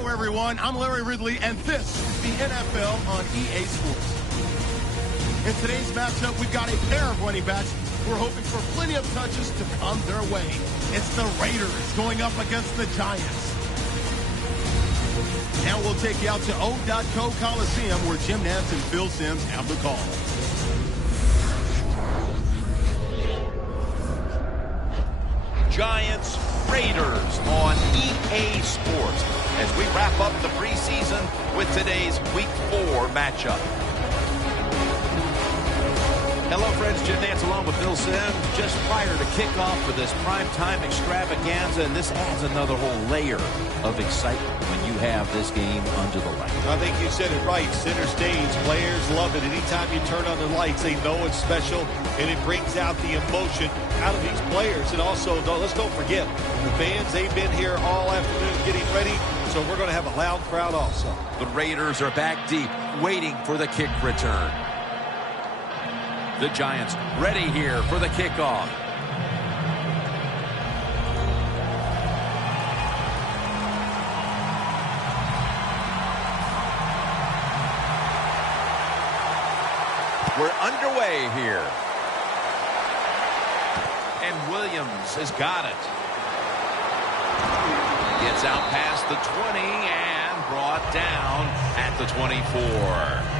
Hello, everyone. I'm Larry Ridley, and this is the NFL on EA Sports. In today's matchup, we've got a pair of running backs who are hoping for plenty of touches to come their way. It's the Raiders going up against the Giants. Now we'll take you out to O.co Coliseum, where Jim Nantz and Phil Simms have the call. Giants Raiders on EA Sports as we wrap up the preseason with today's Week 4 matchup. Hello, friends. Jim Nantz along with Phil Simms just prior to kickoff for this primetime extravaganza, and this adds another whole layer of excitement when you have this game under the lights. I think you said it right. Center stage. Players love it. Anytime you turn on the lights, they know it's special, and it brings out the emotion out of these players. And also, let's don't forget, the fans, they've been here all afternoon getting ready, so we're going to have a loud crowd also. The Raiders are back deep, waiting for the kick return. The Giants ready here for the kickoff. We're underway here. And Williams has got it. Gets out past the 20 and brought down at the 24.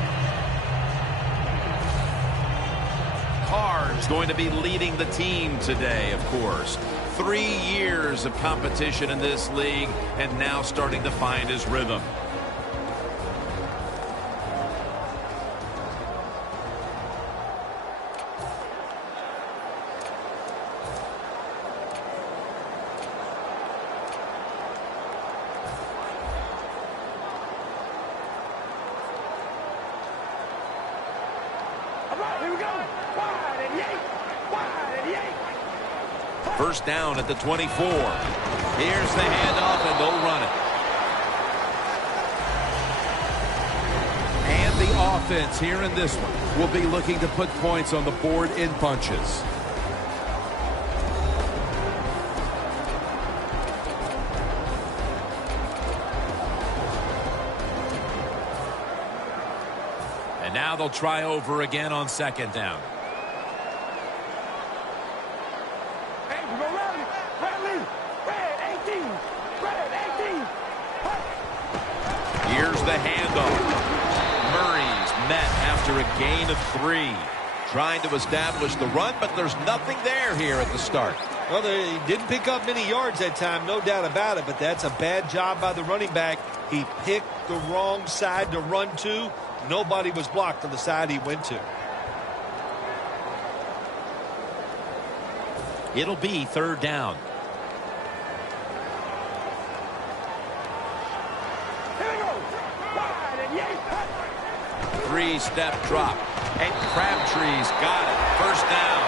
Carr's going to be leading the team today, of course. 3 years of competition in this league, and now starting to find his rhythm. First down at the 24. Here's the handoff, and they'll run it. And the offense here in this one will be looking to put points on the board in bunches. And now they'll try over again on second down. Here's the handoff. Murray's met after a gain of 3. Trying to establish the run, but there's nothing there here at the start. Well, they didn't pick up many yards that time, no doubt about it, but that's a bad job by the running back. He picked the wrong side to run to. Nobody was blocked on the side he went to. It'll be third down. Three-step drop, and Crabtree's got it. First down.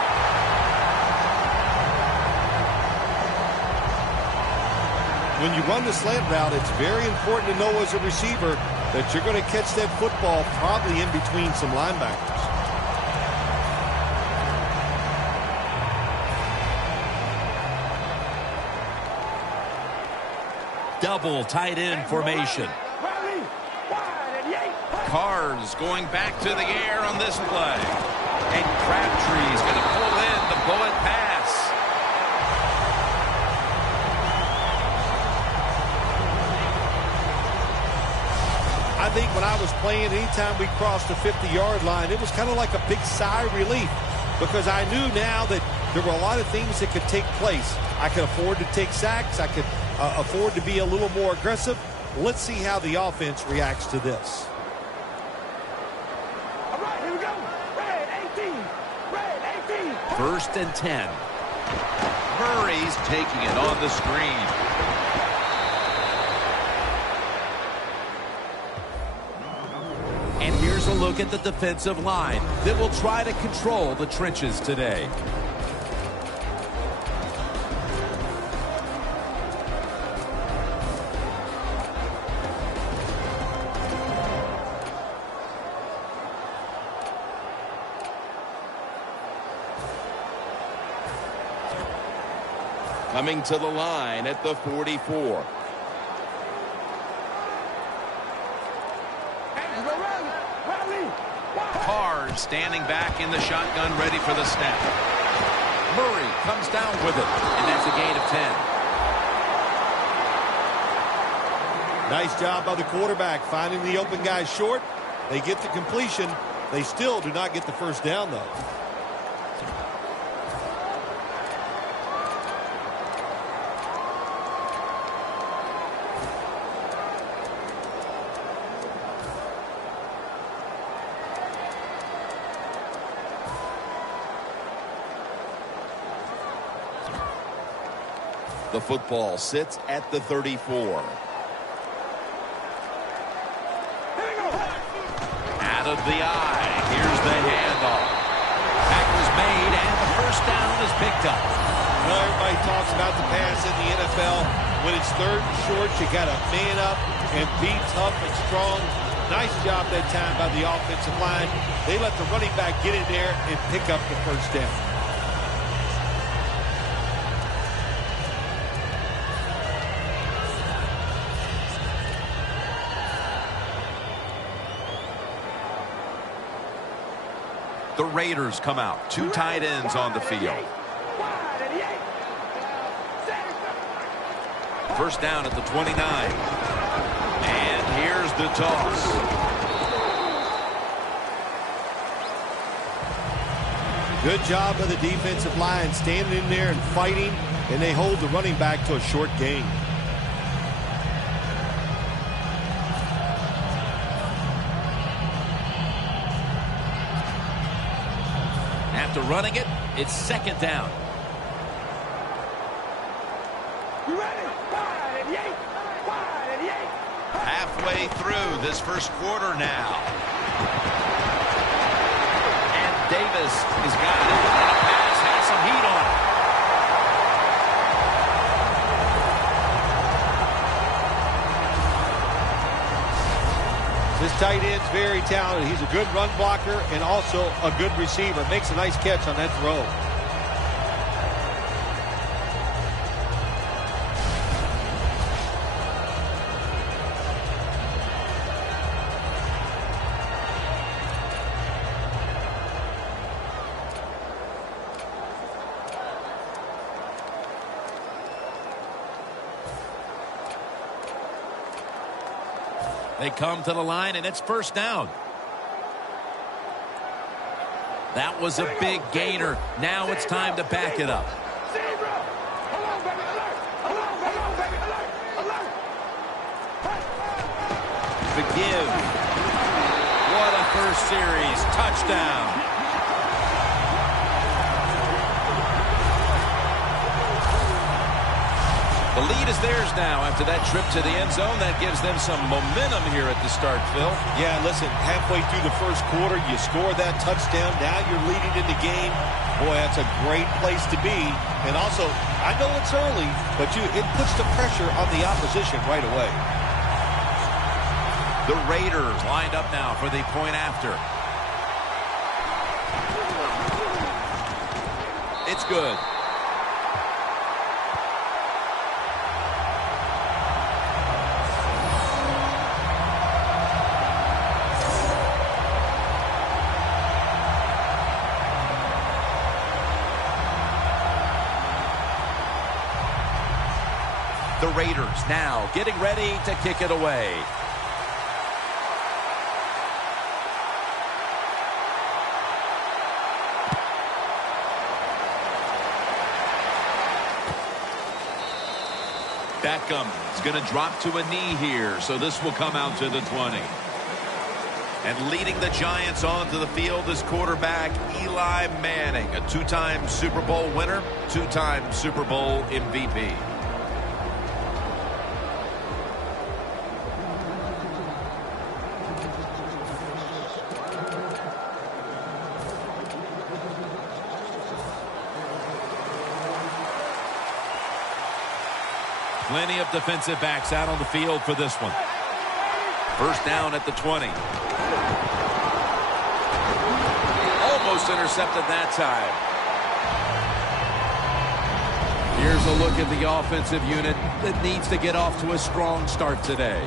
When you run the slant route, it's very important to know as a receiver that you're going to catch that football probably in between some linebackers. Double tight end formation. Carr's going back to the air on this play. And Crabtree's going to pull in the bullet pass. I think when I was playing, anytime we crossed the 50-yard line, it was kind of like a big sigh of relief because I knew now that there were a lot of things that could take place. I could afford to take sacks. I could afford to be a little more aggressive. Let's see how the offense reacts to this. First and 10. Murray's taking it on the screen. And here's a look at the defensive line that will try to control the trenches today. Coming to the line at the 44. Stafford standing back in the shotgun, ready for the snap. Murray comes down with it, and that's a gain of 10. Nice job by the quarterback finding the open guy short. They get the completion. They still do not get the first down, though. The football sits at the 34. Out of the eye. Here's the handoff. Tackle's made, and the first down is picked up. Well, everybody talks about the pass in the NFL. When it's third and short, you got to man up and be tough and strong. Nice job that time by the offensive line. They let the running back get in there and pick up the first down. The Raiders come out. 2 tight ends on the field. First down at the 29. And here's the toss. Good job by the defensive line standing in there and fighting, and they hold the running back to a short gain. After running it, it's second down. Halfway through this first quarter now. And Davis has got it. And the pass has some heat on it. This tight end's very talented. He's a good run blocker and also a good receiver. Makes a nice catch on that throw. They come to the line, and it's first down. That was a big gainer. Now it's time to back it up. Forgive. What a first series. Touchdown. The lead is theirs now after that trip to the end zone. That gives them some momentum here at the start, Phil. Yeah, listen, halfway through the first quarter, you score that touchdown. Now you're leading in the game. Boy, that's a great place to be. And also, I know it's early, but it puts the pressure on the opposition right away. The Raiders lined up now for the point after. It's good. The Raiders now getting ready to kick it away. Beckham is going to drop to a knee here, so this will come out to the 20. And leading the Giants onto the field is quarterback Eli Manning, a 2-time Super Bowl winner, 2-time Super Bowl MVP. Plenty of defensive backs out on the field for this one. First down at the 20. Almost intercepted that time. Here's a look at the offensive unit that needs to get off to a strong start today.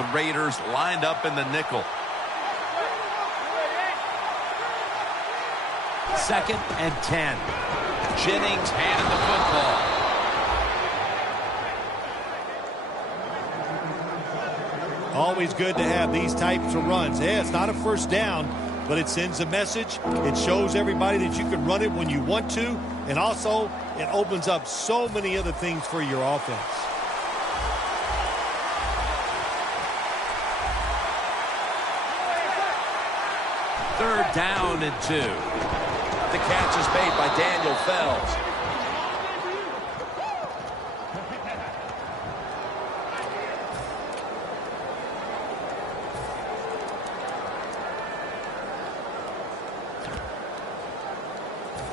The Raiders lined up in the nickel. 2nd and 10. Jennings handed the football. Always good to have these types of runs. Yeah, it's not a first down, but it sends a message. It shows everybody that you can run it when you want to, and also it opens up so many other things for your offense. Third down and 2. The catch is made by Daniel Fells.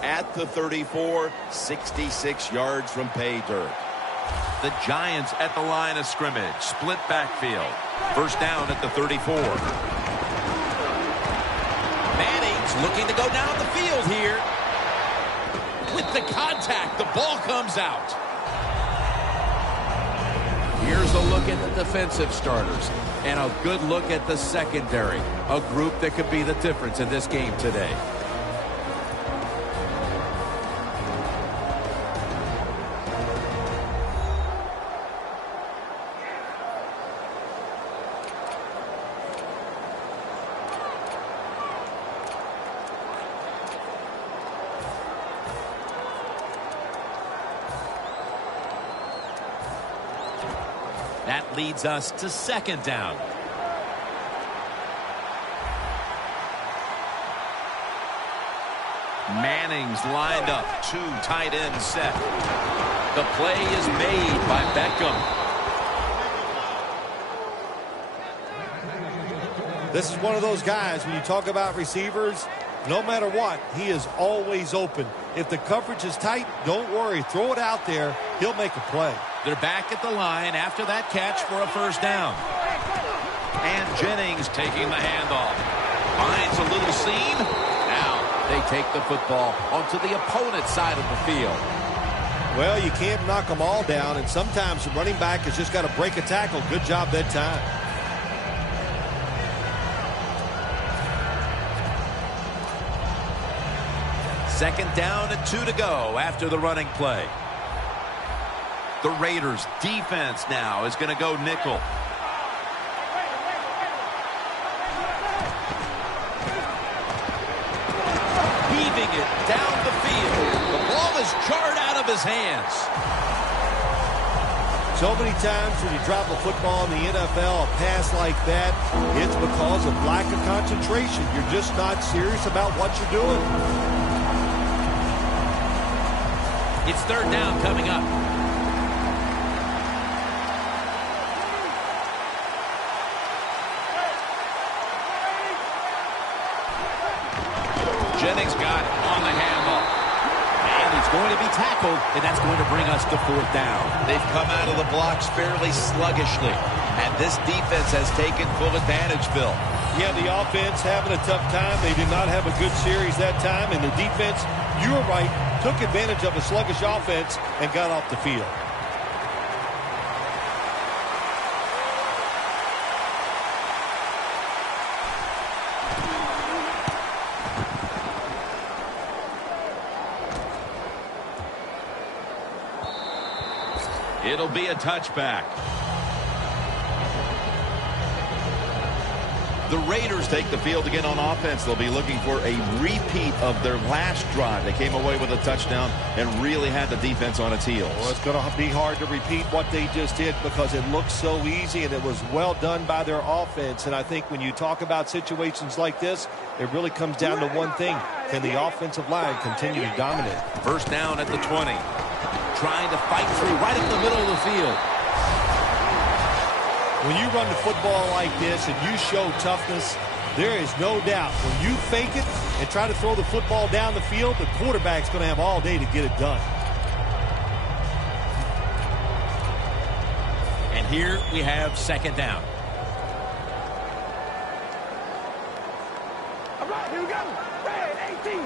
At the 34, 66 yards from pay dirt. The Giants at the line of scrimmage. Split backfield. First down at the 34. Manning's looking to go down the field here. With the contact, the ball comes out. Here's a look at the defensive starters. And a good look at the secondary. A group that could be the difference in this game today. That leads us to 2nd down. Manning's lined up. 2 tight ends set. The play is made by Beckham. This is one of those guys, when you talk about receivers, no matter what, he is always open. If the coverage is tight, don't worry. Throw it out there. He'll make a play. They're back at the line after that catch for a first down. And Jennings taking the handoff. Finds a little seam. Now they take the football onto the opponent's side of the field. Well, you can't knock them all down, and sometimes the running back has just got to break a tackle. Good job that time. Second down and 2 to go after the running play. The Raiders defense now is going to go nickel. Heaving it down the field. The ball is jarred out of his hands. So many times when you drop a football in the NFL, a pass like that, it's because of lack of concentration. You're just not serious about what you're doing. It's third down coming up. Jennings got it on the handoff. And he's going to be tackled, and that's going to bring us to 4th down. They've come out of the blocks fairly sluggishly, and this defense has taken full advantage, Phil. Yeah, the offense having a tough time. They did not have a good series that time, and the defense, you were right, took advantage of a sluggish offense and got off the field. It'll be a touchback. The Raiders take the field again on offense. They'll be looking for a repeat of their last drive. They came away with a touchdown and really had the defense on its heels. Well, it's going to be hard to repeat what they just did because it looked so easy and it was well done by their offense. And I think when you talk about situations like this, it really comes down to one thing. Can the offensive line continue to dominate? First down at the 20. Trying to fight through right in the middle of the field. When you run the football like this and you show toughness, there is no doubt when you fake it and try to throw the football down the field, the quarterback's going to have all day to get it done. And here we have second down. All right, here we go. Red 18.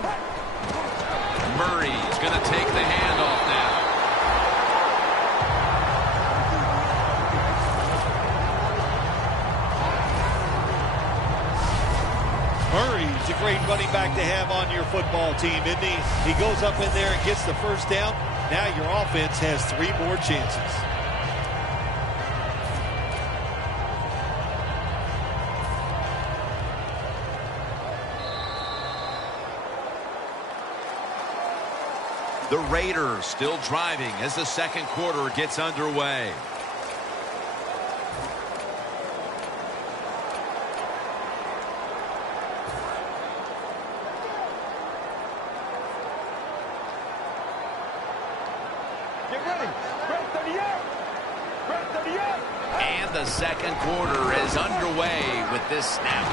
Murray's going to take the handoff now. Murray's a great running back to have on your football team, isn't he? He goes up in there and gets the first down. Now your offense has 3 more chances. The Raiders still driving as the second quarter gets underway. Get ready. Red 38. Red 38. And the second quarter is underway with this snap.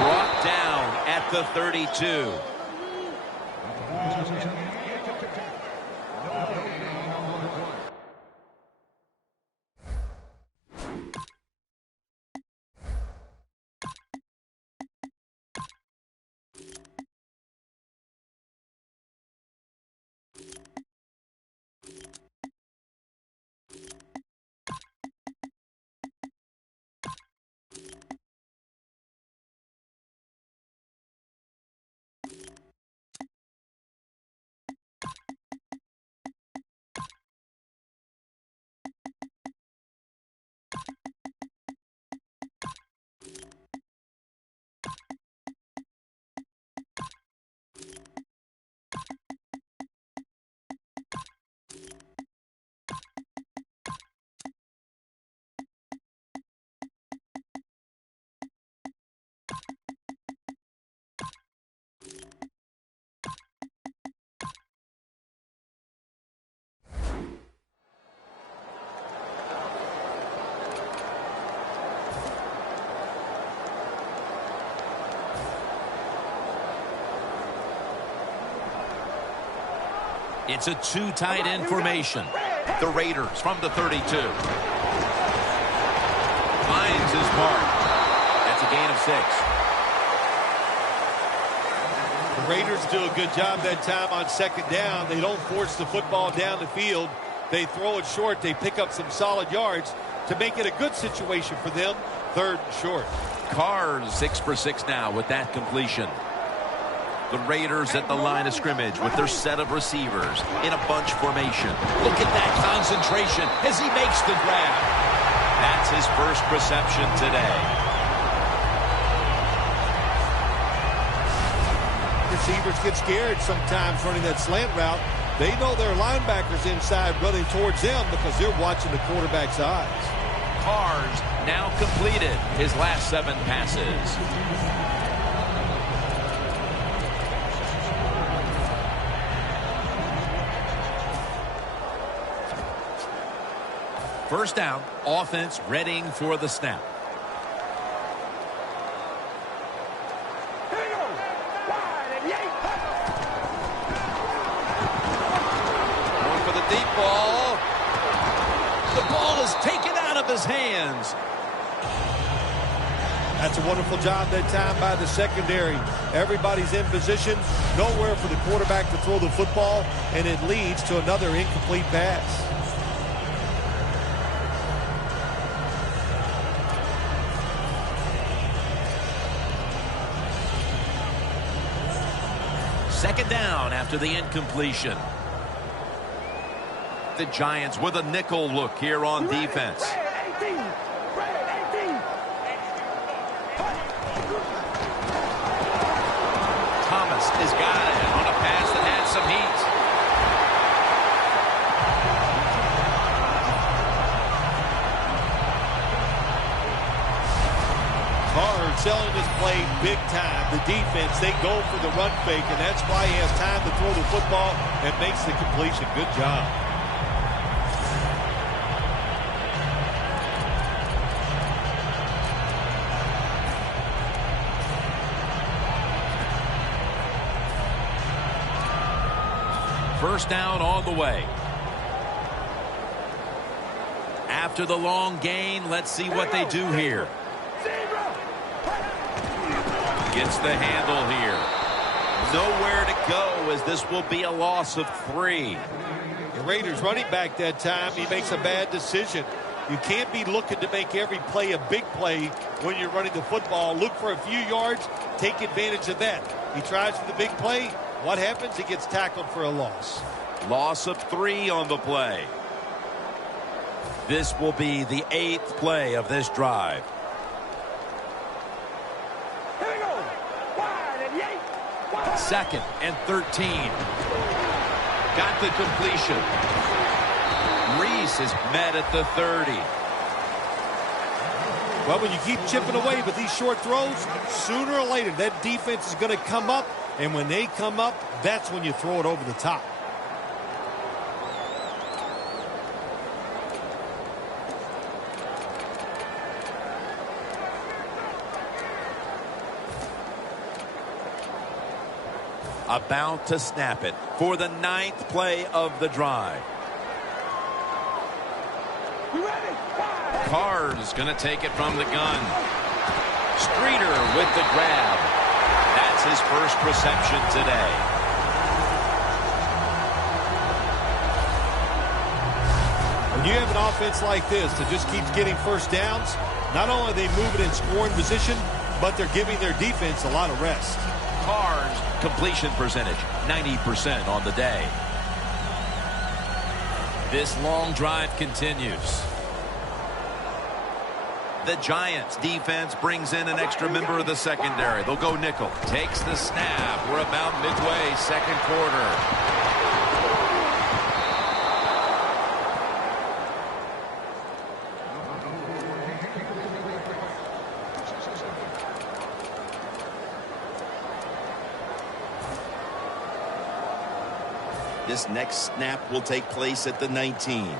Brought down at the 32. It's a 2 tight end formation. The Raiders from the 32. Finds his mark. That's a gain of 6. The Raiders do a good job that time on second down. They don't force the football down the field. They throw it short. They pick up some solid yards to make it a good situation for them. 3rd and short. Carr's 6 for 6 now with that completion. The Raiders at the line of scrimmage with their set of receivers in a bunch formation. Look at that concentration as he makes the grab. That's his first reception today. Receivers get scared sometimes running that slant route. They know their linebackers inside running towards them because they're watching the quarterback's eyes. Carr's now completed his last 7 passes. First down, offense readying for the snap. Here we go. Wide and yank. Going for the deep ball. The ball is taken out of his hands. That's a wonderful job that time by the secondary. Everybody's in position, nowhere for the quarterback to throw the football, and it leads to another incomplete pass. Second down after the incompletion. The Giants with a nickel look here on defense. Red 18. Red 18. Thomas has got it on a pass that had some heat. Carr selling this play big time. The defense, they go for the run fake, and that's why he has time to throw the football and makes the completion. Good job. First down on the way. After the long gain, let's see what they do here. Gets the handle here. Nowhere to go as this will be a loss of 3. The Raiders running back that time, he makes a bad decision. You can't be looking to make every play a big play when you're running the football. Look for a few yards, take advantage of that. He tries for the big play. What happens? He gets tackled for a loss. Loss of 3 on the play. This will be the 8th play of this drive. Here we go. Wide and yay. Wide. 2nd and 13. Got the completion. Reese is met at the 30. Well, when you keep chipping away with these short throws, sooner or later that defense is going to come up, and when they come up, that's when you throw it over the top. About to snap it for the 9th play of the drive. Card is going to take it from the gun. Streeter with the grab. That's his first reception today. When you have an offense like this that just keeps getting first downs, not only are they moving in scoring position, but they're giving their defense a lot of rest. Card's completion percentage, 90% on the day. This long drive continues. The Giants defense brings in an extra member of the secondary. They'll go nickel. Takes the snap. We're about midway, second quarter. This next snap will take place at the 19.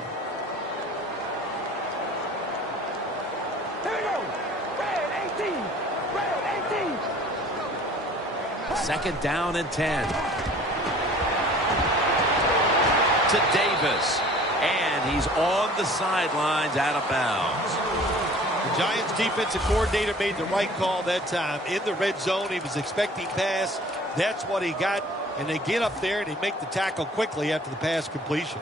Second down and 10. To Davis. And he's on the sidelines out of bounds. The Giants defensive coordinator made the right call that time. In the red zone, he was expecting pass. That's what he got. And they get up there and they make the tackle quickly after the pass completion.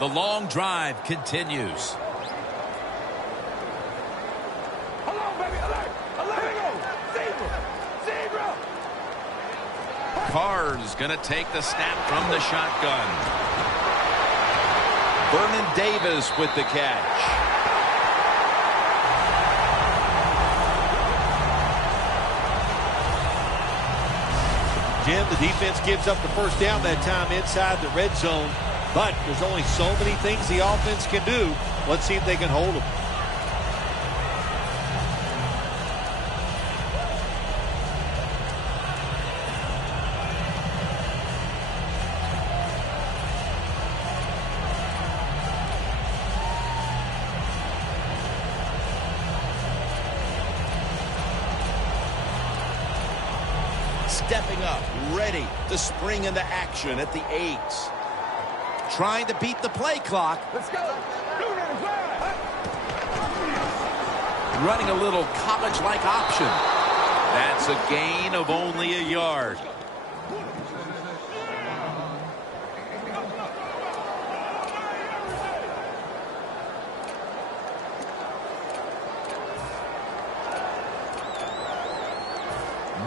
The long drive continues. Hello, baby. Alert. Alert. Zebra. Carr's going to take the snap from the shotgun. Vernon Davis with the catch. Jim, the defense gives up the first down that time inside the red zone. But there's only so many things the offense can do. Let's see if they can hold them. Stepping up, ready to spring into action at the 8. Trying to beat the play clock. Let's go. Running a little college-like option. That's a gain of only a yard.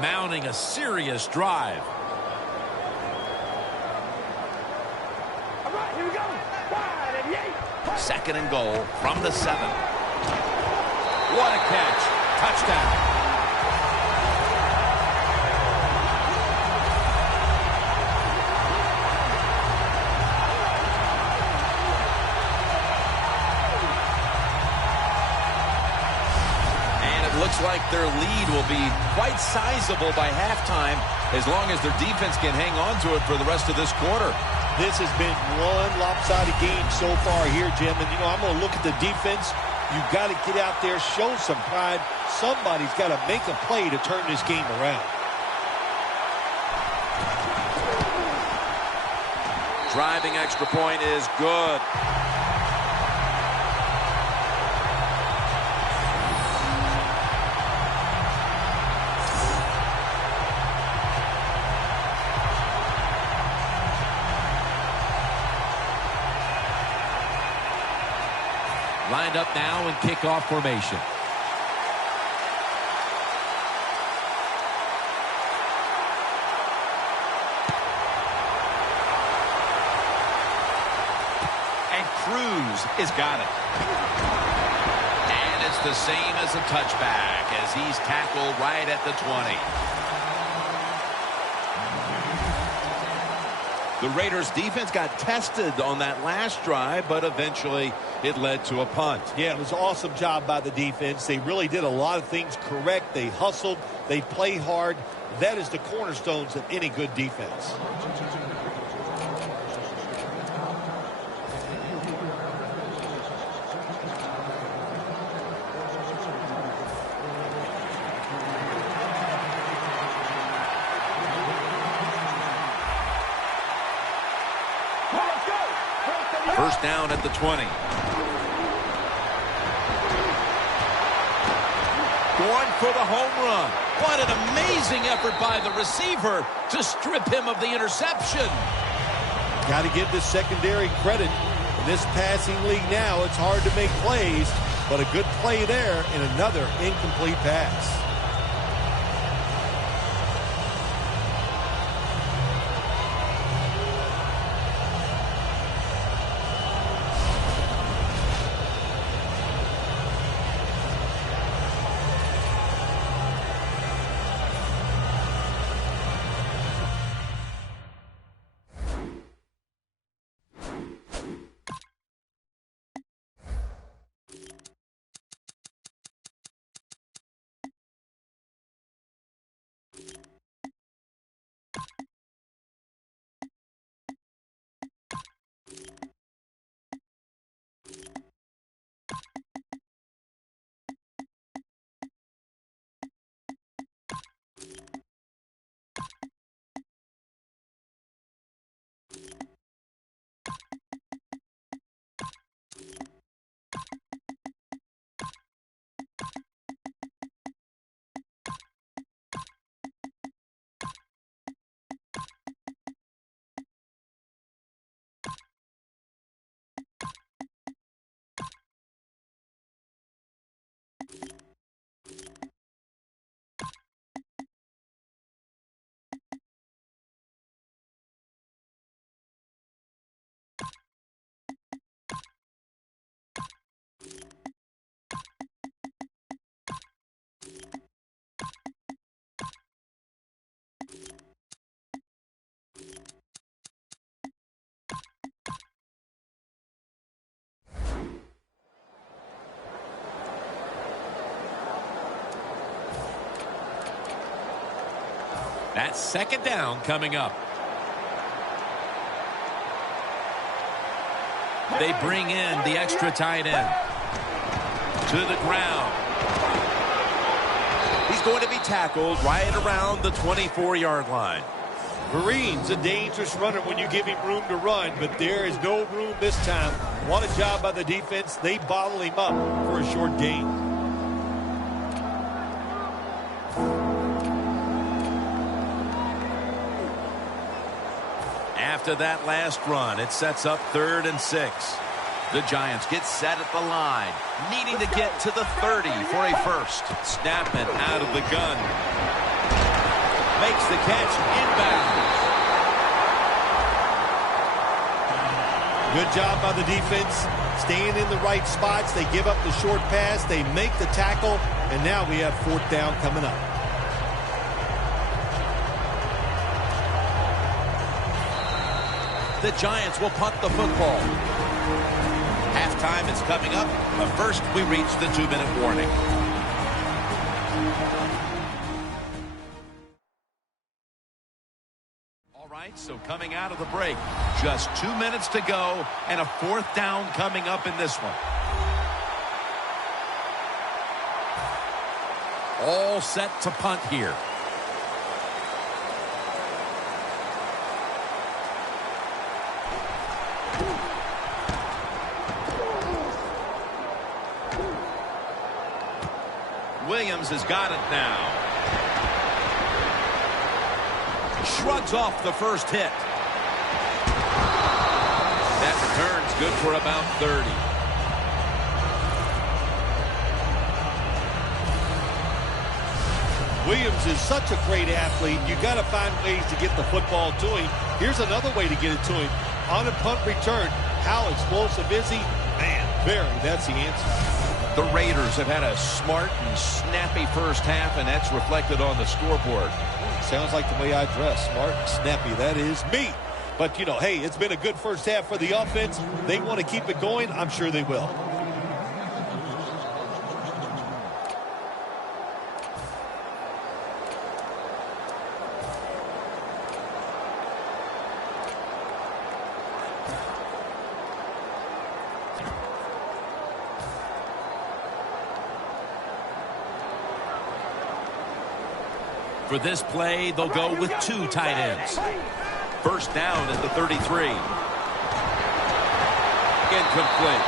Mounting a serious drive. All right, here we go. Wide and yay. 2nd and goal from the 7. What a catch. Touchdown. And it looks like their lead will be quite sizable by halftime as long as their defense can hang on to it for the rest of this quarter. This has been one lopsided game so far here, Jim. And, you know, I'm going to look at the defense. You've got to get out there, show some pride. Somebody's got to make a play to turn this game around. Driving extra point is good. Lined up now in kickoff formation. And Cruz has got it. And it's the same as a touchback as he's tackled right at the 20. The Raiders defense got tested on that last drive, but eventually it led to a punt. Yeah, it was an awesome job by the defense. They really did a lot of things correct. They hustled. They play hard. That is the cornerstones of any good defense. First down at the 20. Going for the home run. What an amazing effort by the receiver to strip him of the interception. Got to give the secondary credit. In this passing league now, it's hard to make plays, but a good play there and another incomplete pass. That's second down coming up. They bring in the extra tight end. To the ground. He's going to be tackled right around the 24-yard line. Vereen's a dangerous runner when you give him room to run, but there is no room this time. What a job by the defense. They bottle him up for a short gain. After that last run, it sets up 3rd and 6. The Giants get set at the line, needing to get to the 30 for a first. Snapping out of the gun. Makes the catch inbound. Good job by the defense. Staying in the right spots. They give up the short pass. They make the tackle. And now we have 4th down coming up. The Giants will punt the football. Halftime is coming up, but first we reach the 2-minute warning. All right, so coming out of the break, just 2 minutes to go and a 4th down coming up in this one. All set to punt here. Williams has got it now. Shrugs off the first hit. That return's good for about 30. Williams is such a great athlete. You got to find ways to get the football to him. Here's another way to get it to him. On a punt return, how explosive is he? Man, very. That's the answer. The Raiders have had a smart and snappy first half, and that's reflected on the scoreboard. Sounds like the way I dress. Smart and snappy. That is me. But, you know, hey, it's been a good first half for the offense. They want to keep it going. I'm sure they will. For this play, they'll go with 2 tight ends. First down at the 33. Incomplete.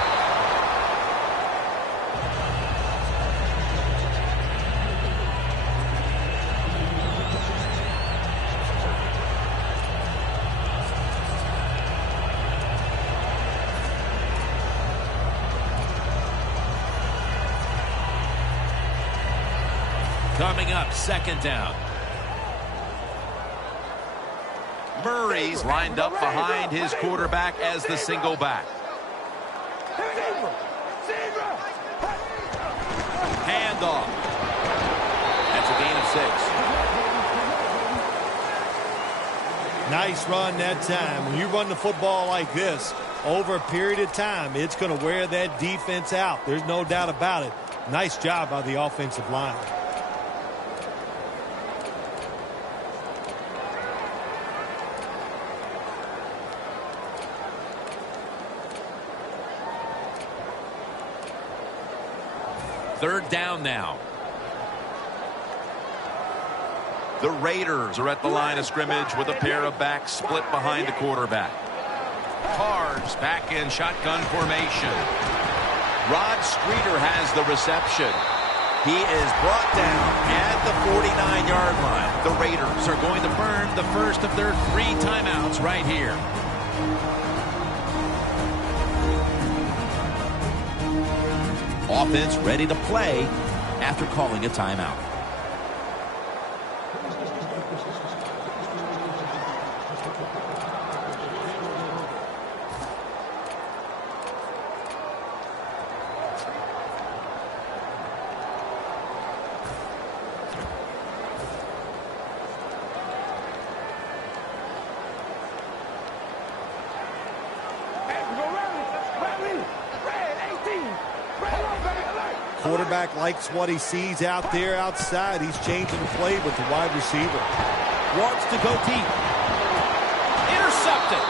Coming up, second down. Murray's lined up behind his quarterback as the single back. Handoff. That's a gain of 6. Nice run that time. When you run the football like this, over a period of time, it's going to wear that defense out. There's no doubt about it. Nice job by the offensive line. Third down now. The Raiders are at the line of scrimmage with a pair of backs split behind the quarterback. Cards back in shotgun formation. Rod Streeter has the reception. He is brought down at the 49-yard line. The Raiders are going to burn the first of their 3 timeouts right here. Offense ready to play after calling a timeout. Quarterback likes what he sees out there outside. He's changing the play with the wide receiver. Wants to go deep. Intercepted.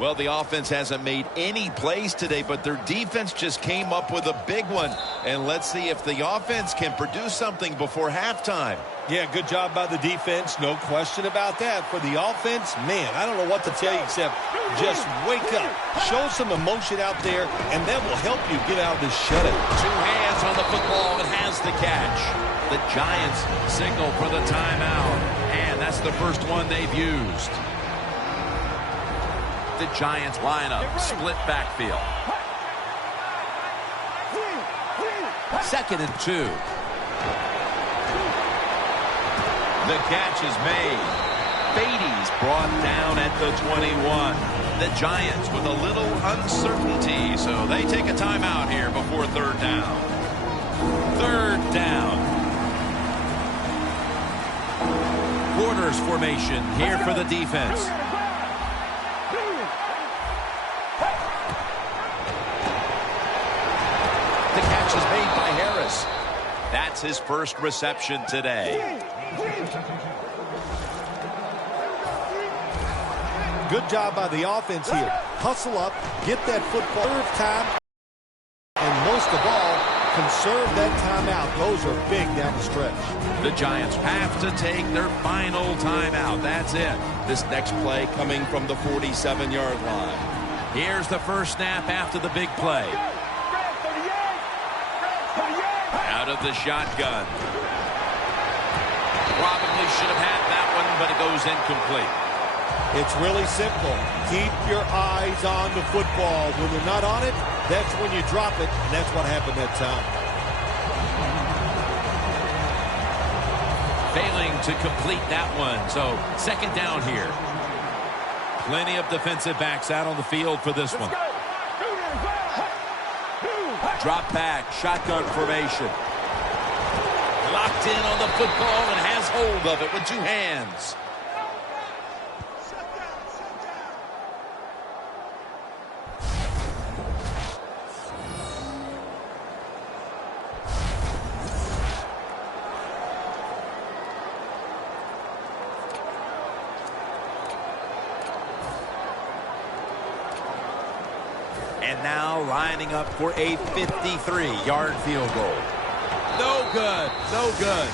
Well, the offense hasn't made any plays today, but their defense just came up with a big one. And let's see if the offense can produce something before halftime. Yeah, good job by the defense. No question about that. For the offense, man, I don't know what to tell you except just wake up. Show some emotion out there, and that will help you get out of this shutout. 2 hands on the football and has the catch. The Giants signal for the timeout, and that's the first one they've used. The Giants lineup, split backfield. 2nd and 2. The catch is made. Beatty's brought down at the 21. The Giants with a little uncertainty, so they take a timeout here before 3rd down. 3rd down. Quarters formation here for the defense. The catch is made by Harris. That's his first reception today. Good job by the offense here. Hustle up, get that football serve time, and most of all, conserve that timeout. Those are big down the stretch. The Giants have to take their final timeout. That's it. This next play coming from the 47-yard line. Here's the first snap after the big play. Out of the shotgun. Probably should have had that one, but it goes incomplete. It's really simple. Keep your eyes on the football. When they're not on it, that's when you drop it, and that's what happened that time. Failing to complete that one, so second down here. Plenty of defensive backs out on the field for this one. Drop back, shotgun formation. Locked in on the football and has hold of it with two hands. And now lining up for a 53-yard field goal. No good. No good.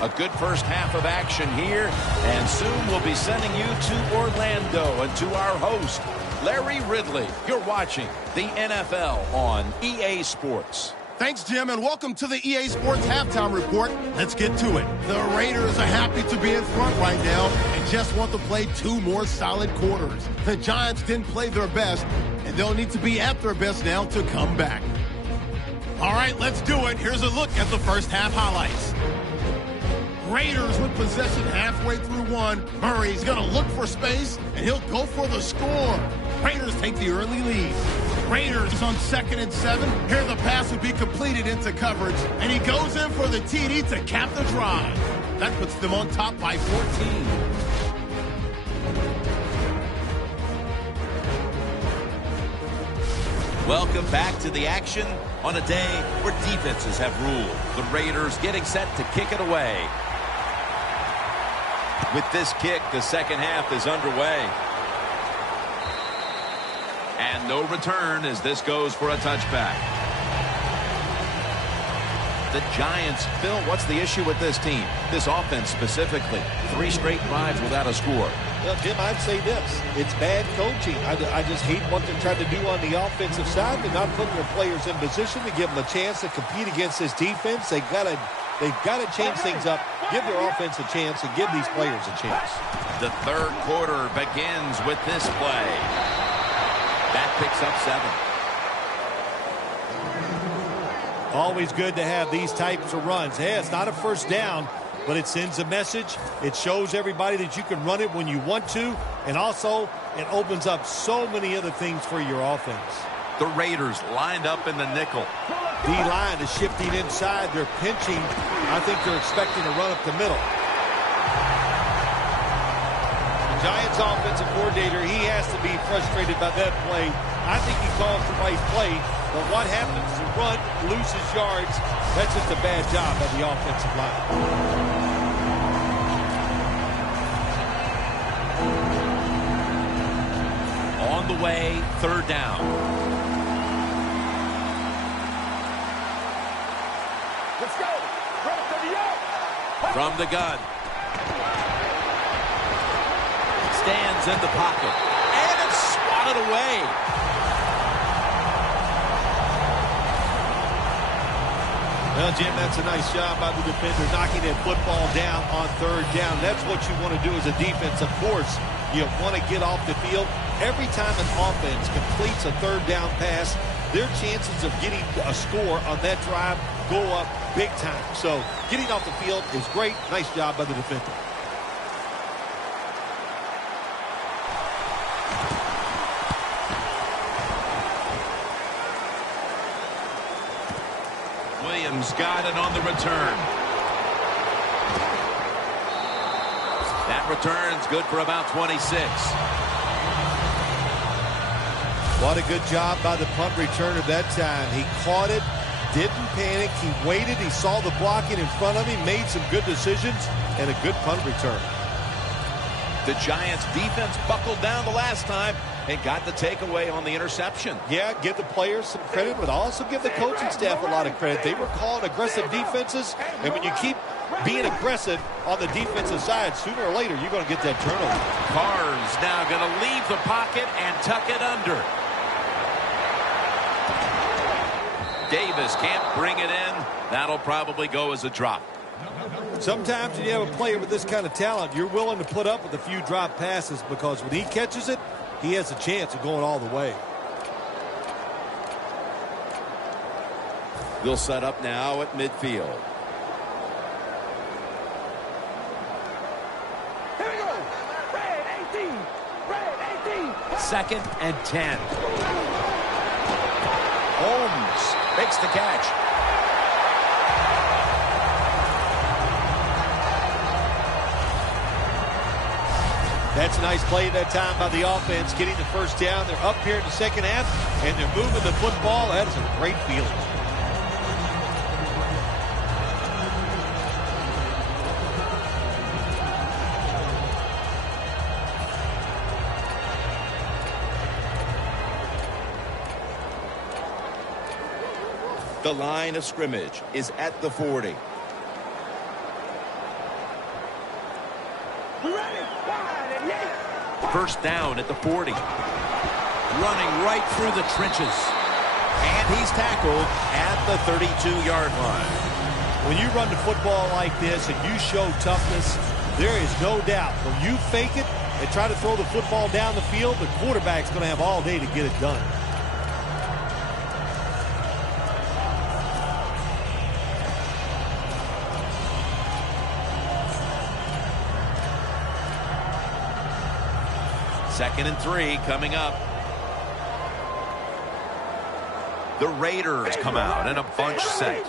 A good first half of action here. And soon we'll be sending you to Orlando and to our host, Larry Ridley. You're watching the NFL on EA Sports. Thanks, Jim, and welcome to the EA Sports Halftime Report. Let's get to it. The Raiders are happy to be in front right now and just want to play two more solid quarters. The Giants didn't play their best, and they'll need to be at their best now to come back. All right, let's do it. Here's a look at the first half highlights. Raiders with possession halfway through one. Murray's going to look for space, and he'll go for the score. Raiders take the early lead. Raiders on 2nd and 7. Here the pass would be completed into coverage, and he goes in for the TD to cap the drive. That puts them on top by 14. Welcome back to the action on a day where defenses have ruled. The Raiders getting set to kick it away. With this kick, the second half is underway. And no return as this goes for a touchback. The Giants, Phil, what's the issue with this team? This offense specifically. 3 straight drives without a score. Well, Jim, I'd say this. It's bad coaching. I just hate what they're trying to do on the offensive side. They're not putting their players in position to give them a chance to compete against this defense. They've got to change things up, give their offense a chance, and give these players a chance. The third quarter begins with this play. That picks up 7. Always good to have these types of runs. Hey, it's not a first down, but it sends a message. It shows everybody that you can run it when you want to, and also it opens up so many other things for your offense. The Raiders lined up in the nickel. D-line is shifting inside. They're pinching. I think they're expecting to run up the middle. The Giants offensive coordinator, he has to be frustrated by that play. I think he calls the right play, but what happens to run, loses yards, that's just a bad job by the offensive line. On the way, third down. Let's go. From the gun. Stands in the pocket. And it's swatted away. Well, Jim, that's a nice job by the defender knocking that football down on third down. That's what you want to do as a defense. Of course, you want to get off the field. Every time an offense completes a third down pass, their chances of getting a score on that drive go up big time. So getting off the field is great. Nice job by the defender. Williams got it on the return. That return's good for about 26. What a good job by the punt returner that time. He caught it, didn't panic. He waited. He saw the blocking in front of him, made some good decisions, and a good punt return. The Giants defense buckled down the last time and got the takeaway on the interception. Yeah, give the players some credit, but also give the coaching staff a lot of credit. They were calling aggressive defenses, and when you keep being aggressive on the defensive side, sooner or later you're going to get that turnover. Carr's now going to leave the pocket and tuck it under. Davis can't bring it in. That'll probably go as a drop. Sometimes when you have a player with this kind of talent, you're willing to put up with a few drop passes because when he catches it, he has a chance of going all the way. They'll set up now at midfield. Here we go. Red 18. Red 18. 2nd and 10. Holmes makes the catch. That's a nice play that time by the offense, getting the first down. They're up here in the second half, and they're moving the football. That is a great feeling. The line of scrimmage is at the 40. We ready? Wide and yay. First down at the 40. Running right through the trenches. And he's tackled at the 32-yard line. When you run the football like this and you show toughness, there is no doubt when you fake it and try to throw the football down the field, the quarterback's going to have all day to get it done. Second and 3 coming up. The Raiders come out in a bunch set.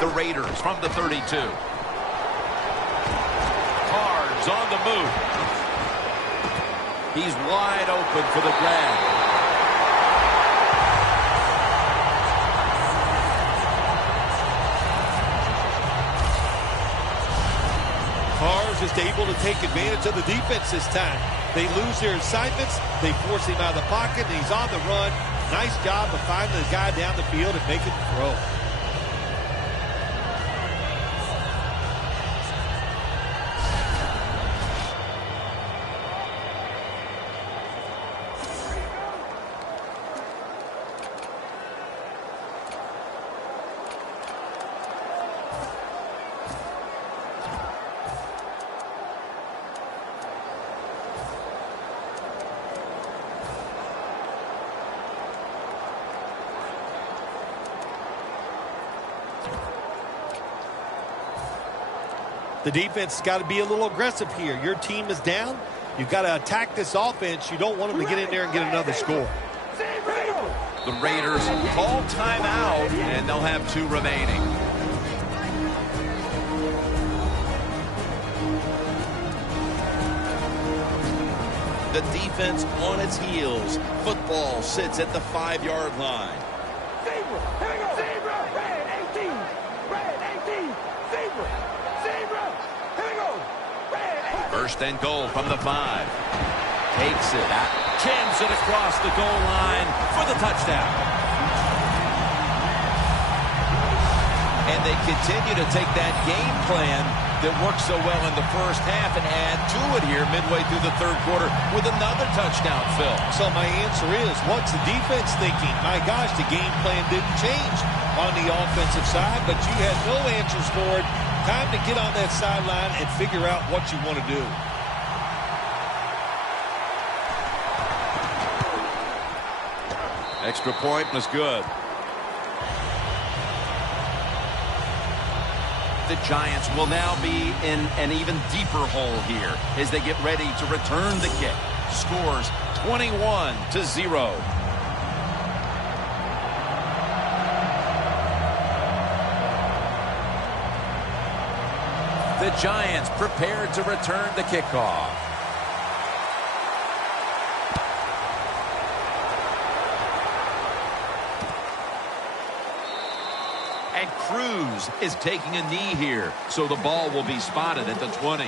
The Raiders from the 32. Carr's on the move. He's wide open for the grab. Just able to take advantage of the defense this time. They lose their assignments. They force him out of the pocket, and he's on the run. Nice job of finding the guy down the field and making the throw. The defense has got to be a little aggressive here. Your team is down. You've got to attack this offense. You don't want them to get in there and get another score. The Raiders call timeout, and they'll have 2 remaining. The defense on its heels. Football sits at the 5-yard line. Zebra. Here we go. Zebra. Red 18. Red 18. Zebra. Zebra. Here we go. Red 18. First and goal from the 5. Takes it out. Jams it across the goal line for the touchdown. And they continue to take that game plan that worked so well in the first half and add to it here midway through the third quarter with another touchdown, Phil. So my answer is, what's the defense thinking? My gosh, the game plan didn't change on the offensive side, but you had no answers for it. Time to get on that sideline and figure out what you want to do. Extra point was good. The Giants will now be in an even deeper hole here as they get ready to return the kick. Scores 21-0. The Giants prepared to return the kickoff. And Cruz is taking a knee here, so the ball will be spotted at the 20.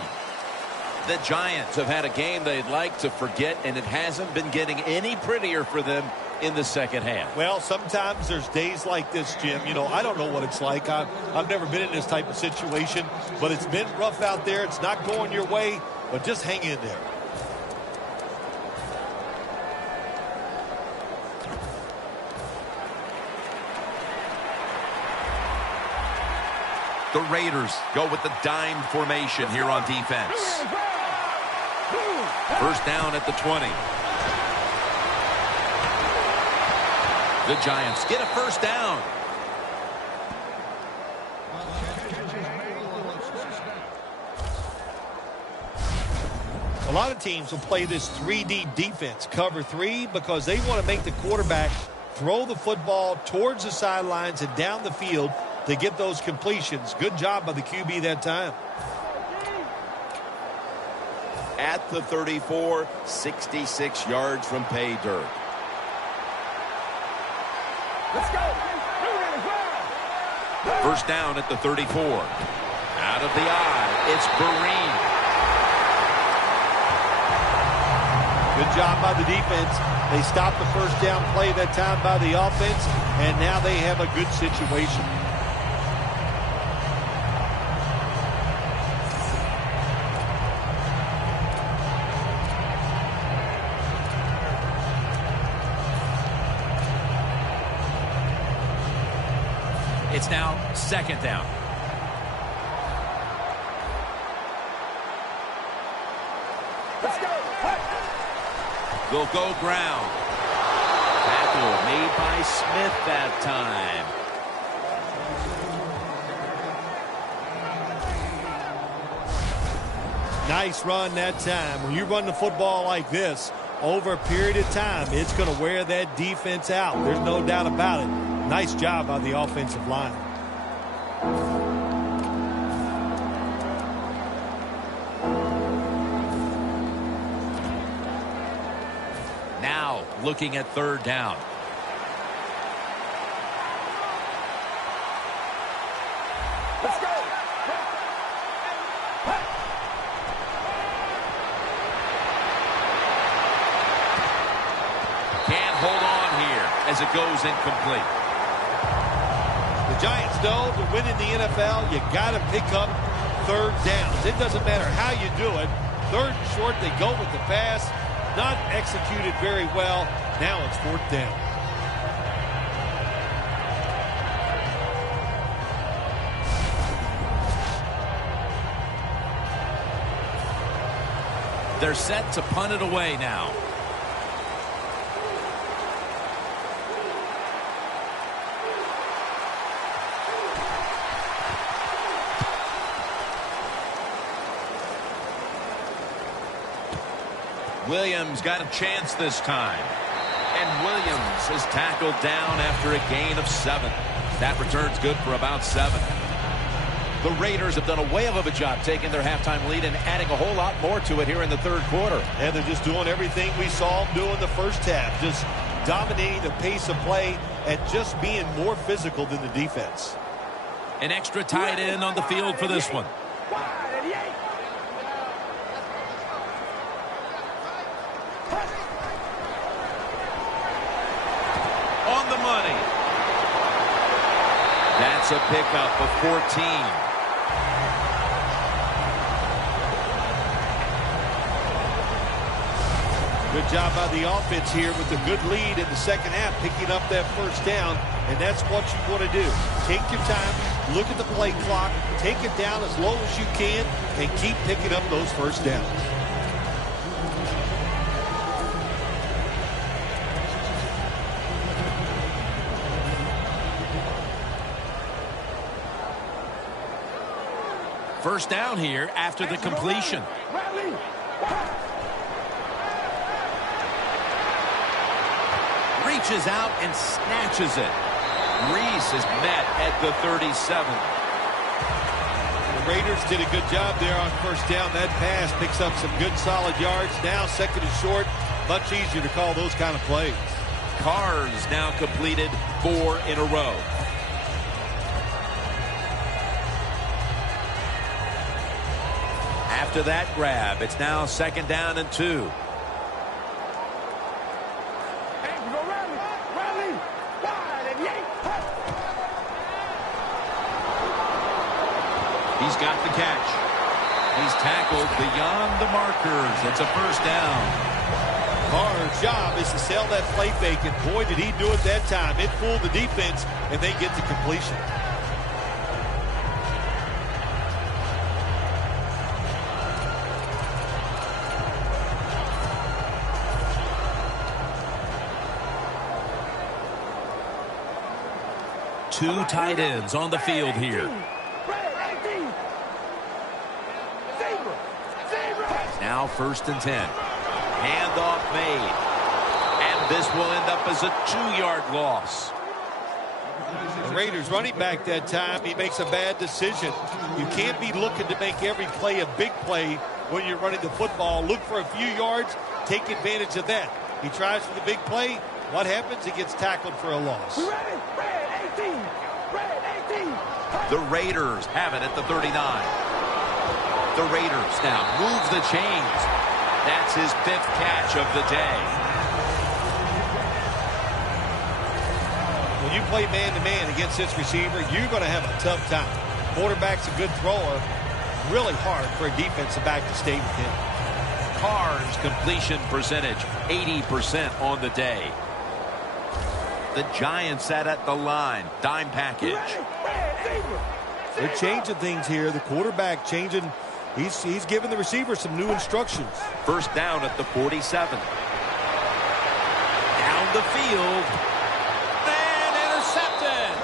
The Giants have had a game they'd like to forget, and it hasn't been getting any prettier for them in the second half. Well, sometimes there's days like this, Jim. You know, I don't know what it's like. I've never been in this type of situation, but it's been rough out there. It's not going your way, but just hang in there. The Raiders go with the dime formation here on defense. First down at the 20. The Giants get a first down. A lot of teams will play this 3D defense, cover 3, because they want to make the quarterback throw the football towards the sidelines and down the field to get those completions. Good job by the QB that time. At the 34, 66 yards from pay dirt. Let's go. First down at the 34. Out of the eye, it's Barine. Good job by the defense. They stopped the first down play that time by the offense, and now they have a good situation. It's now second down. Let's go. They'll go ground. Tackle made by Smith that time. Nice run that time. When you run the football like this, over a period of time, it's going to wear that defense out. There's no doubt about it. Nice job by the offensive line. Now looking at third down. Let's go. Can't hold on here as it goes incomplete. The Giants know to win in the NFL, you got to pick up third downs. It doesn't matter how you do it. Third and short, they go with the pass. Not executed very well. Now it's fourth down. They're set to punt it away now. Williams got a chance this time. And Williams is tackled down after a gain of 7. That return's good for about 7. The Raiders have done a whale of a job taking their halftime lead and adding a whole lot more to it here in the third quarter. And they're just doing everything we saw them do in the first half. Just dominating the pace of play and just being more physical than the defense. An extra tight end on the field for this one. On the money. That's a pickup of 14. Good job by the offense here with a good lead in the second half, picking up that first down, and that's what you want to do. Take your time, look at the play clock, take it down as low as you can, and keep picking up those first downs. First down here after the completion. Reaches out and snatches it. Reese is met at the 37. The Raiders did a good job there on first down. That pass picks up some good solid yards. Now second and short, much easier to call those kind of plays. Carr's now completed 4 in a row. After that grab, it's now second down and 2. He's got the catch. He's tackled beyond the markers. It's a first down. Carr's job is to sell that play fake, and boy, did he do it that time. It fooled the defense, and they get the completion. two tight ends on the field here. Now 1st and 10. Handoff made. And this will end up as a 2-yard loss. The Raiders running back that time, he makes a bad decision. You can't be looking to make every play a big play when you're running the football. Look for a few yards, take advantage of that. He tries for the big play. What happens? He gets tackled for a loss. The Raiders have it at the 39. The Raiders now move the chains. That's his 5th catch of the day. When you play man-to-man against this receiver, you're going to have a tough time. Quarterback's a good thrower. Really hard for a defensive back to stay with him. Carr's completion percentage, 80% on the day. The Giants sat at the line. Dime package. They're changing things here. The quarterback changing. He's giving the receiver some new instructions. 1st down at the 47. Down the field. And intercepted.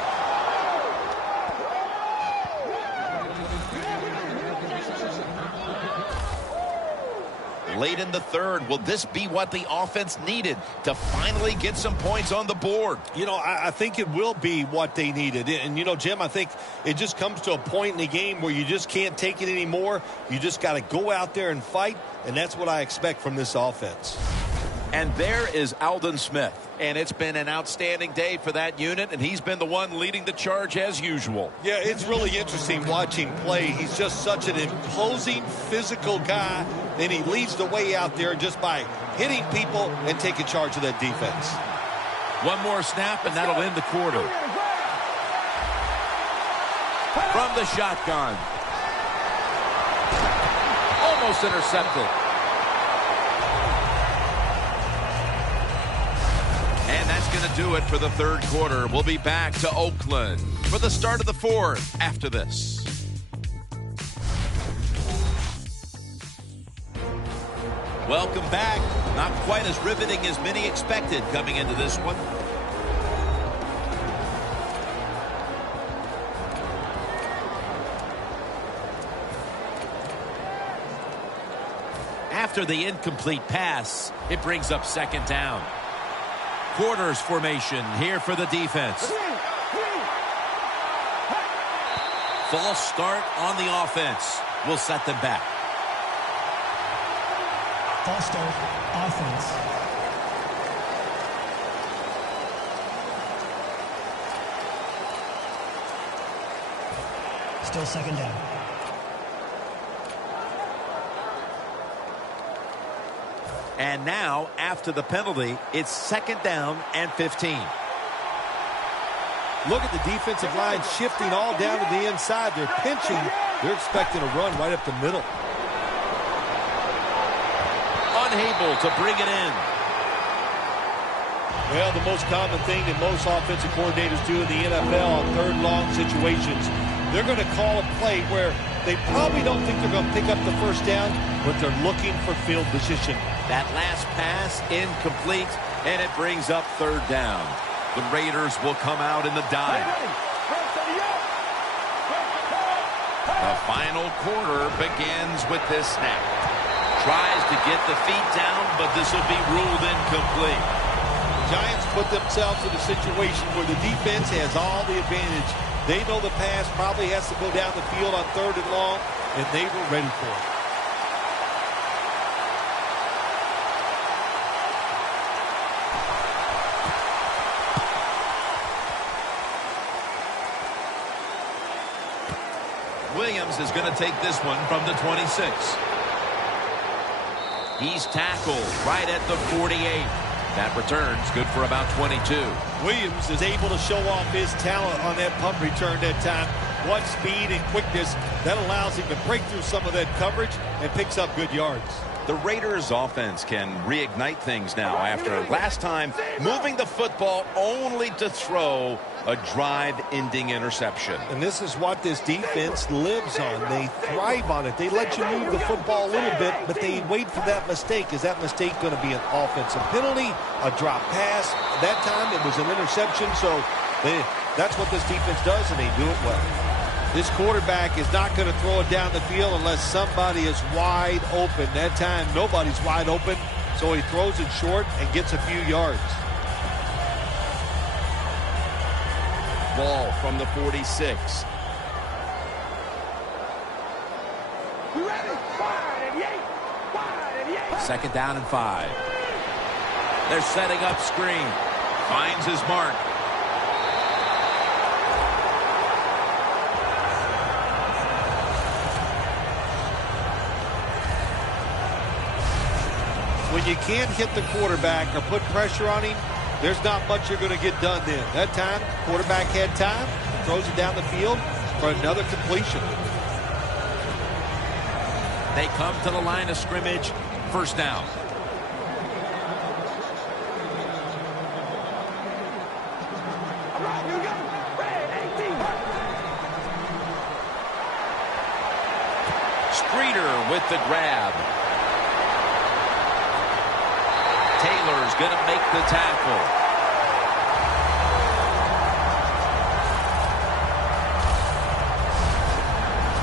Late in the 3rd, will this be what the offense needed to finally get some points on the board? You know, I think it will be what they needed. And, you know, Jim, I think it just comes to a point in the game where you just can't take it anymore. You just got to go out there and fight, and that's what I expect from this offense. And there is Aldon Smith. And it's been an outstanding day for that unit, and he's been the one leading the charge as usual. Yeah, it's really interesting watching play. He's just such an imposing, physical guy, and he leads the way out there just by hitting people and taking charge of that defense. One more snap, and that'll end the quarter. From the shotgun. Almost intercepted. And that's going to do it for the 3rd quarter. We'll be back to Oakland for the start of the 4th after this. Welcome back. Not quite as riveting as many expected coming into this one. After the incomplete pass, it brings up 2nd down. Quarters formation here for the defense. False start on the offense will set them back. False start, offense. Still 2nd down. And now, after the penalty, it's 2nd down and 15. Look at the defensive line shifting all down to the inside. They're pinching. They're expecting a run right up the middle. Unable to bring it in. Well, the most common thing that most offensive coordinators do in the NFL on 3rd long situations, they're going to call a play where they probably don't think they're going to pick up the 1st down, but they're looking for field position. That last pass incomplete, and it brings up 3rd down. The Raiders will come out in the dime. The final quarter begins with this snap. Tries to get the feet down, but this will be ruled incomplete. The Giants put themselves in a situation where the defense has all the advantage. They know the pass probably has to go down the field on 3rd and long, and they were ready for it. Williams is going to take this one from the 26. He's tackled right at the 48. That return's good for about 22. Williams is able to show off his talent on that punt return that time. What speed and quickness that allows him to break through some of that coverage and picks up good yards. The Raiders offense can reignite things now after last time moving the football only to throw a drive-ending interception. And this is what this defense lives on. They thrive on it. They let you move the football a little bit, but they wait for that mistake. Is that mistake going to be an offensive penalty, a drop pass? That time it was an interception, so That's what this defense does, and they do it well. This quarterback is not going to throw it down the field unless somebody is wide open. That time, nobody's wide open, so he throws it short and gets a few yards. Ball from the 46. We ready? Wide and yay. Wide and yay. Second down and 5. They're setting up screen. Finds his mark. When you can't hit the quarterback or put pressure on him, there's not much you're going to get done then. That time, quarterback had time, throws it down the field for another completion. They come to the line of scrimmage. First down. All right, here we go. Red 18. Streeter with the grab. Taylor's going to make the tackle.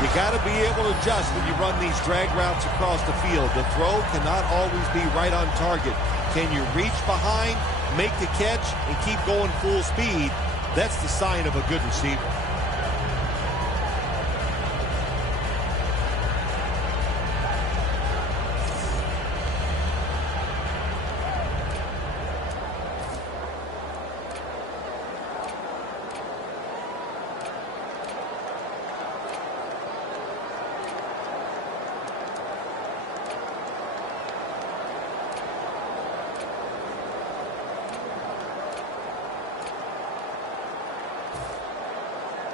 You got to be able to adjust when you run these drag routes across the field. The throw cannot always be right on target. Can you reach behind, make the catch, and keep going full speed? That's the sign of a good receiver.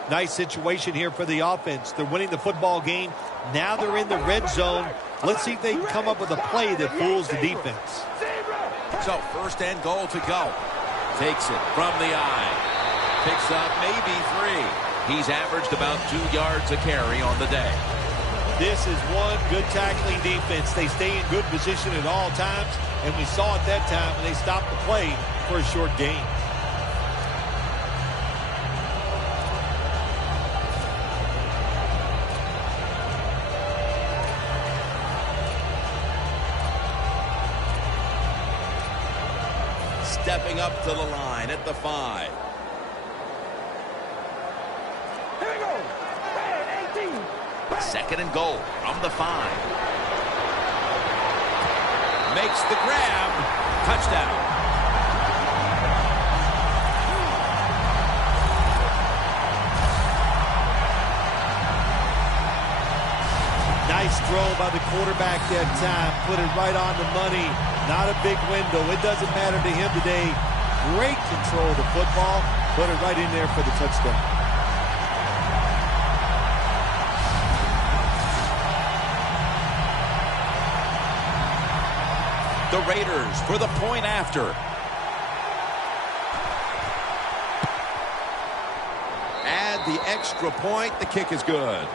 Nice situation here for the offense. They're winning the football game. Now they're in the red zone. Let's see if they can come up with a play that fools the defense. So first and goal to go. Takes it from the eye. Picks up maybe 3. He's averaged about 2 yards a carry on the day. This is one good tackling defense. They stay in good position at all times, and we saw it that time when they stopped the play for a short gain. Stepping up to the line at the 5. Here we go. Red 18. Second and goal from the 5. Makes the grab. Touchdown. Nice throw by the quarterback that time. Put it right on the money. Not a big window. It doesn't matter to him today. Great control of the football. Put it right in there for the touchdown. The Raiders for the point after. Add the extra point. The kick is good.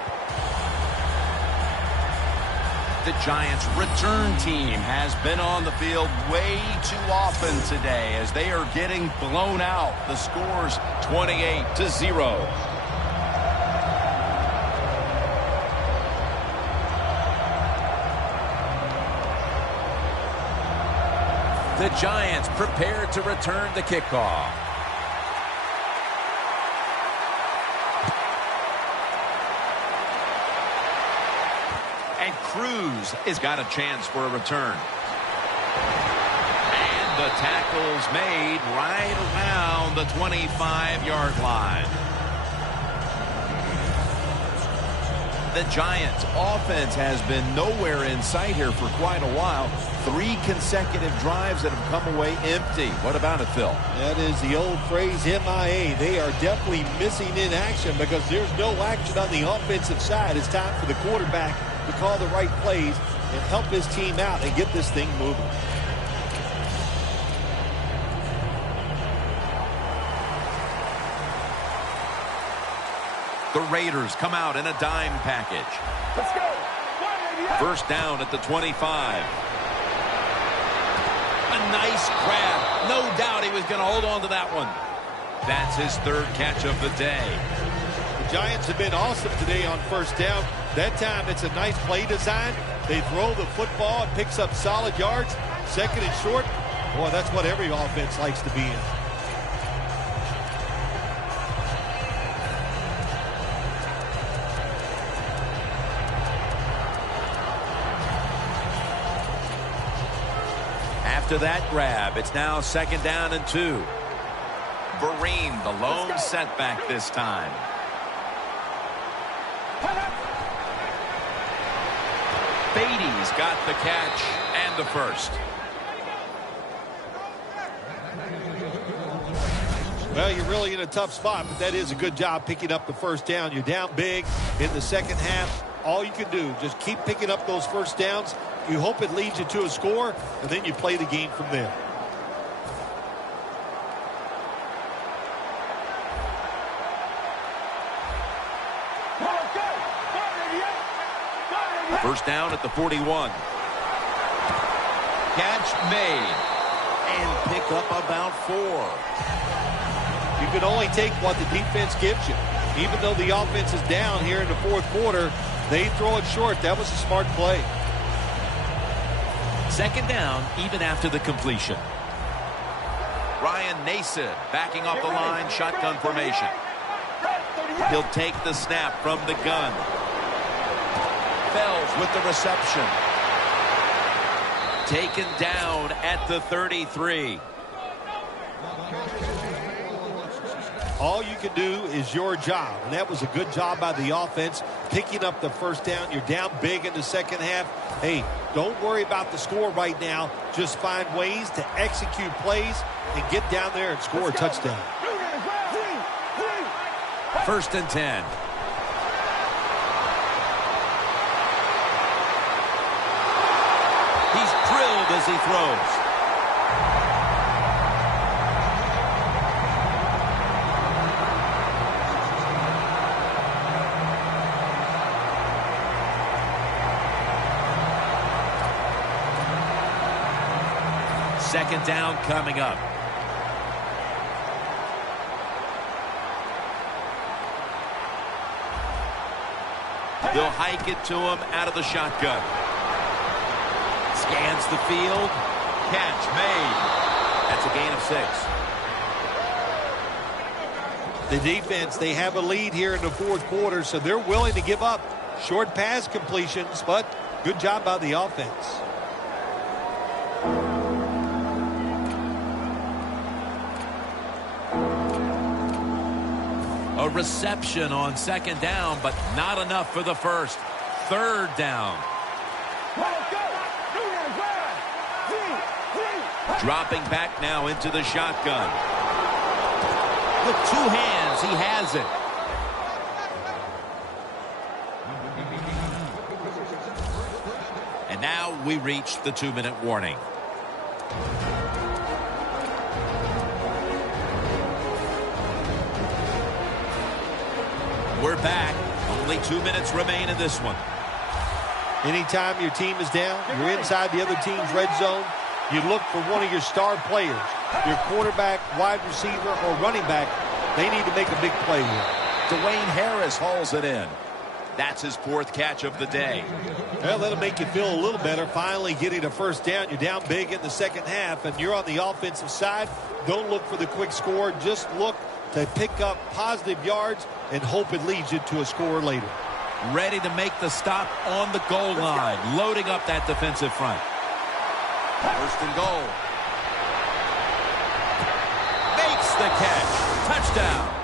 The Giants' return team has been on the field way too often today as they are getting blown out. The score's 28-0. The Giants prepared to return the kickoff. And Cruz has got a chance for a return. And the tackle's made right around the 25-yard line. The Giants' offense has been nowhere in sight here for quite a while. 3 consecutive drives that have come away empty. What about it, Phil? That is the old phrase, MIA. They are definitely missing in action because there's no action on the offensive side. It's time for the quarterback to call the right plays and help his team out and get this thing moving. The Raiders come out in a dime package. Let's go. First down at the 25. A nice grab. No doubt he was going to hold on to that one. That's his third catch of the day. The Giants have been awesome today on first down. That time it's a nice play design. They throw the football. It picks up solid yards. Second and short. Boy, that's what every offense likes to be in. After that grab, it's now 2nd down and 2. Vereen, the lone setback this time. Beatty's got the catch and the first. Well, you're really in a tough spot, but that is a good job picking up the first down. You're down big in the second half. All you can do, just keep picking up those first downs. You hope it leads you to a score, and then you play the game from there. First down at the 41. Catch made. And pick up about 4. You can only take what the defense gives you. Even though the offense is down here in the fourth quarter, they throw it short. That was a smart play. 2nd down, even after the completion. Ryan Nason backing off the line, shotgun formation. He'll take the snap from the gun. Fells with the reception. Taken down at the 33. All you can do is your job, and that was a good job by the offense, picking up the first down. You're down big in the second half. Hey, don't worry about the score right now. Just find ways to execute plays and get down there and score a touchdown. 1st and 10. He's drilled as he throws. Second down coming up. They'll hike it to him out of the shotgun. Scans the field. Catch made. That's a gain of 6. The defense, they have a lead here in the fourth quarter, so they're willing to give up short pass completions, but good job by the offense. A reception on 2nd down, but not enough for the first. 3rd down. Dropping back now into the shotgun. With 2 hands, he has it. And now we reach the 2-minute warning. We're back. Only 2 minutes remain in this one. Anytime your team is down, you're inside the other team's red zone, you look for one of your star players, your quarterback, wide receiver, or running back. They need to make a big play here. Dwayne Harris hauls it in. That's his 4th catch of the day. Well, that'll make you feel a little better. Finally getting a first down. You're down big in the second half, and you're on the offensive side. Don't look for the quick score. Just look to pick up positive yards and hope it leads you to a score later. Ready to make the stop on the goal line. Loading up that defensive front. 1st and goal. Makes the catch. Touchdown.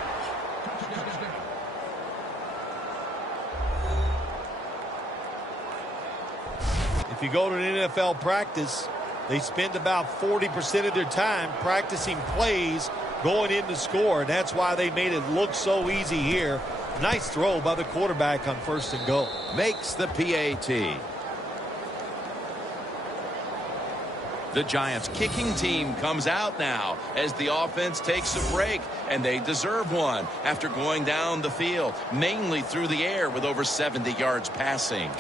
If you go to an NFL practice, they spend about 40% of their time practicing plays going in to score. And that's why they made it look so easy here. Nice throw by the quarterback on 1st and goal. Makes the PAT. The Giants kicking team comes out now as the offense takes a break, and they deserve one after going down the field, mainly through the air with over 70 yards passing.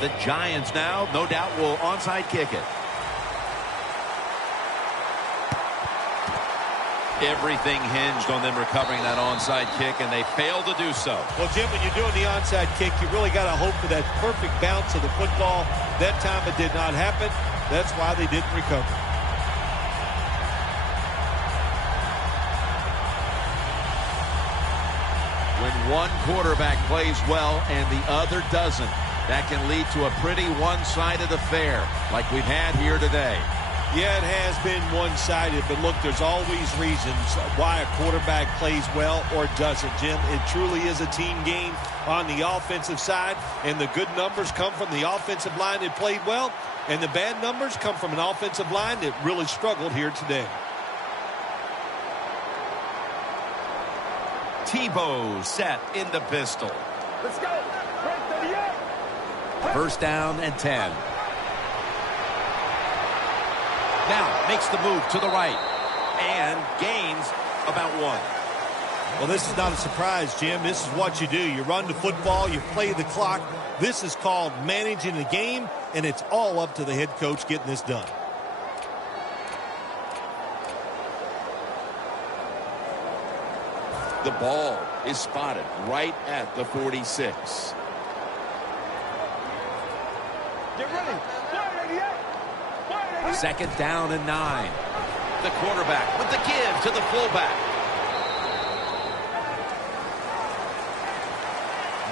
The Giants now, no doubt, will onside kick it. Everything hinged on them recovering that onside kick, and they failed to do so. Well, Jim, when you're doing the onside kick, you really got to hope for that perfect bounce of the football. That time it did not happen. That's why they didn't recover. When one quarterback plays well and the other doesn't, that can lead to a pretty one-sided affair like we've had here today. Yeah, it has been one-sided, but look, there's always reasons why a quarterback plays well or doesn't, Jim. It truly is a team game on the offensive side, and the good numbers come from the offensive line that played well, and the bad numbers come from an offensive line that really struggled here today. Tebow set in the pistol. Let's go. Right 38. First down and 10. Now makes the move to the right and gains about 1. Well, this is not a surprise, Jim. This is what you do. You run the football, you play the clock. This is called managing the game, and it's all up to the head coach getting this done. The ball is spotted right at the 46. Get ready. Wide 88. Second down and 9. The quarterback with the give to the fullback.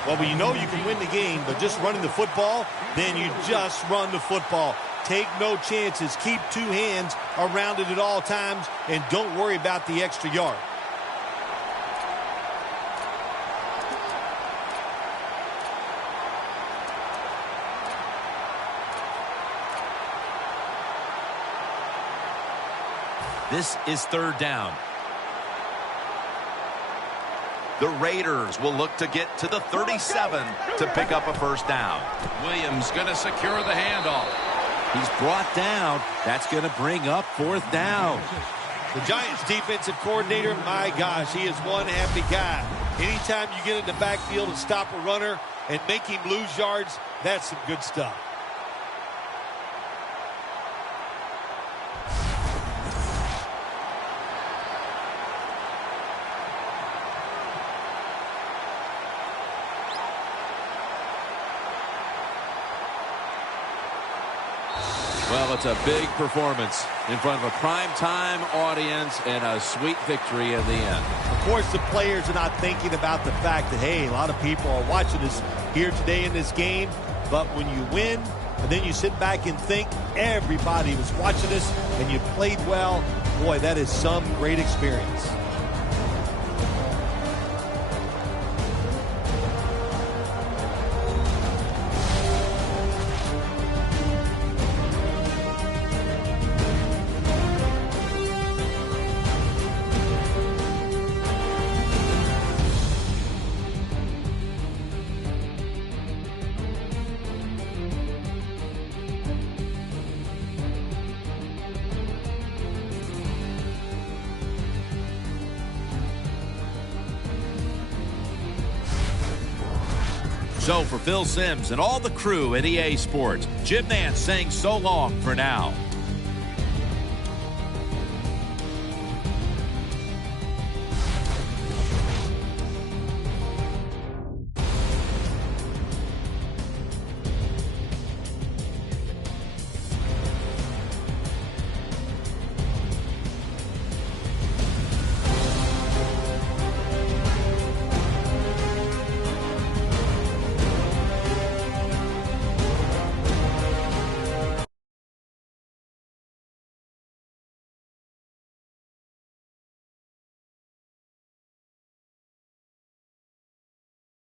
Well, when you know you can win the game, but just running the football, then you just run the football. Take no chances. Keep 2 hands around it at all times, and don't worry about the extra yard. This is third down. The Raiders will look to get to the 37 to pick up a first down. Williams going to secure the handoff. He's brought down. That's going to bring up fourth down. The Giants defensive coordinator, my gosh, he is one happy guy. Anytime you get in the backfield and stop a runner and make him lose yards, that's some good stuff. Well, it's a big performance in front of a primetime audience and a sweet victory in the end. Of course, the players are not thinking about the fact that, hey, a lot of people are watching us here today in this game. But when you win, and then you sit back and think everybody was watching us and you played well, boy, that is some great experience. So for Phil Simms and all the crew at EA Sports, Jim Nance saying so long for now.